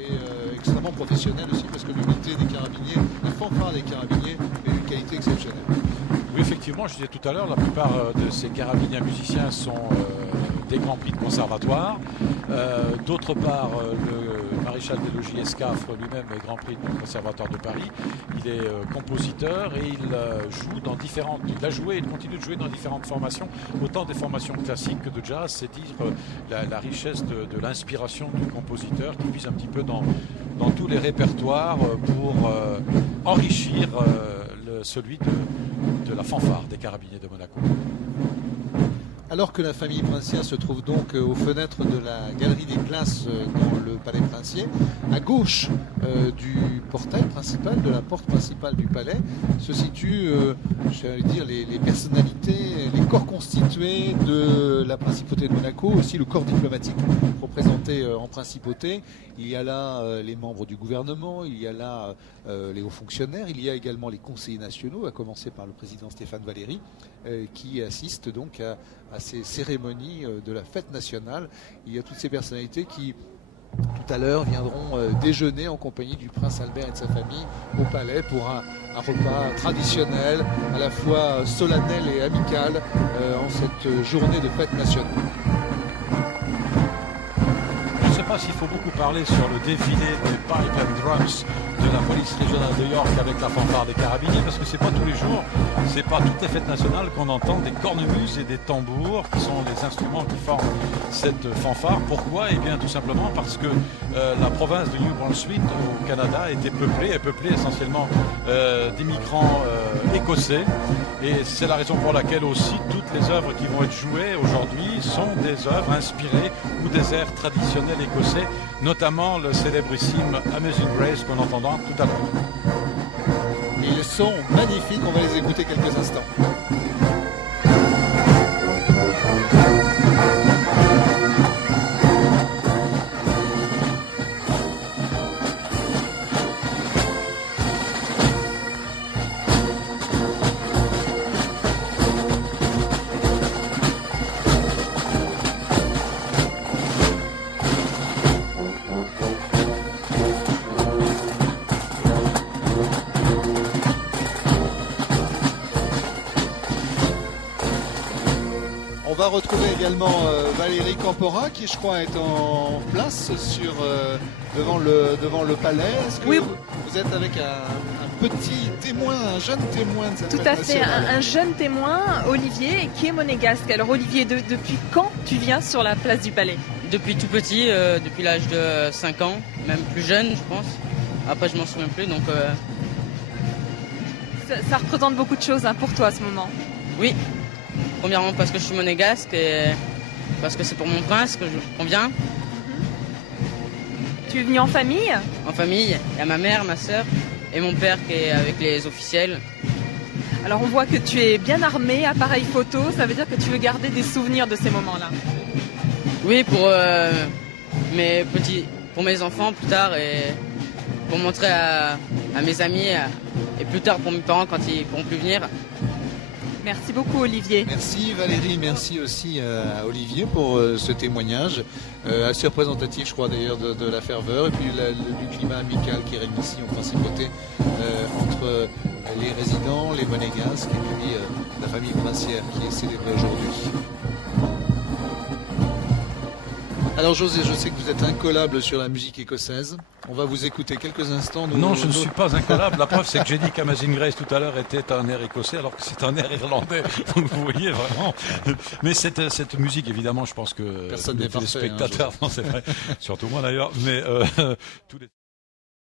et extrêmement professionnel aussi, parce que l'unité des carabiniers, la fanfare des carabiniers, est d'une qualité exceptionnelle. Oui, effectivement, je disais tout à l'heure, la plupart de ces carabiniers musiciens sont des grands prix de conservatoire. D'autre part, le maréchal des logis Escafre lui-même est grand prix du conservatoire de Paris. Il est compositeur et il joue dans différentes. Il a joué et il continue de jouer dans différentes formations, autant des formations classiques que de jazz. C'est dire la richesse de l'inspiration du compositeur qui puise un petit peu dans tous les répertoires pour enrichir celui de la fanfare des carabiniers de Monaco. Alors que la famille princière se trouve donc aux fenêtres de la galerie des glaces dans le palais princier, à gauche du portail principal, de la porte principale du palais, se situent, j'allais dire, les personnalités, les corps constitués de la principauté de Monaco, aussi le corps diplomatique représenté en principauté. Il y a là les membres du gouvernement, il y a là les hauts fonctionnaires, il y a également les conseillers nationaux, à commencer par le président Stéphane Valéry, qui assistent donc à ces cérémonies de la fête nationale. Il y a toutes ces personnalités qui, tout à l'heure, viendront déjeuner en compagnie du prince Albert et de sa famille au palais pour un repas traditionnel, à la fois solennel et amical en cette journée de fête nationale. Je ne sais pas s'il faut beaucoup parler sur le défilé des pipes and drums de la police régionale de York avec la fanfare des carabiniers, parce que c'est pas tous les jours, c'est pas toutes les fêtes nationales qu'on entend des cornemuses et des tambours qui sont les instruments qui forment cette fanfare. Pourquoi? Eh bien tout simplement parce que la province de New Brunswick au Canada est peuplée essentiellement d'immigrants écossais, et c'est la raison pour laquelle aussi toutes les œuvres qui vont être jouées aujourd'hui sont des œuvres inspirées ou des airs traditionnels écossais, notamment le célébrissime Amazing Grace qu'on entendra tout à l'heure. Ils sont magnifiques, on va les écouter quelques instants. On va retrouver également Valérie Campora qui, je crois, est en place devant le palais. Est-ce que oui, vous êtes avec un petit témoin, un jeune témoin de cette fête tout à fait, nationale? un jeune témoin, Olivier, qui est monégasque. Alors Olivier, depuis quand tu viens sur la place du palais? Depuis tout petit, depuis l'âge de 5 ans, même plus jeune je pense. Après je m'en souviens plus donc... Ça représente beaucoup de choses pour toi à ce moment. Oui, premièrement parce que je suis monégasque et parce que c'est pour mon prince qu'on vient. Tu es venu en famille? En famille, il y a ma mère, ma soeur et mon père qui est avec les officiels. Alors on voit que tu es bien armé, appareil photo, ça veut dire que tu veux garder des souvenirs de ces moments-là. Oui, pour mes enfants plus tard et pour montrer à mes amis et plus tard pour mes parents quand ils pourront plus venir. Merci beaucoup Olivier. Merci Valérie, merci aussi à Olivier pour ce témoignage assez représentatif, je crois d'ailleurs, de la ferveur et puis du climat amical qui règne ici en principauté entre les résidents, les monégasques et puis la famille princière qui est célébrée aujourd'hui. Alors José, je sais que vous êtes incollable sur la musique écossaise. On va vous écouter quelques instants. Non, je ne suis pas incollable. La preuve, c'est que j'ai dit qu'Amazing Grace tout à l'heure était un air écossais, alors que c'est un air irlandais. Donc vous voyez vraiment. Mais cette musique, évidemment, je pense que personne les n'est parfait, téléspectateurs, non, c'est vrai, surtout moi d'ailleurs, mais tous les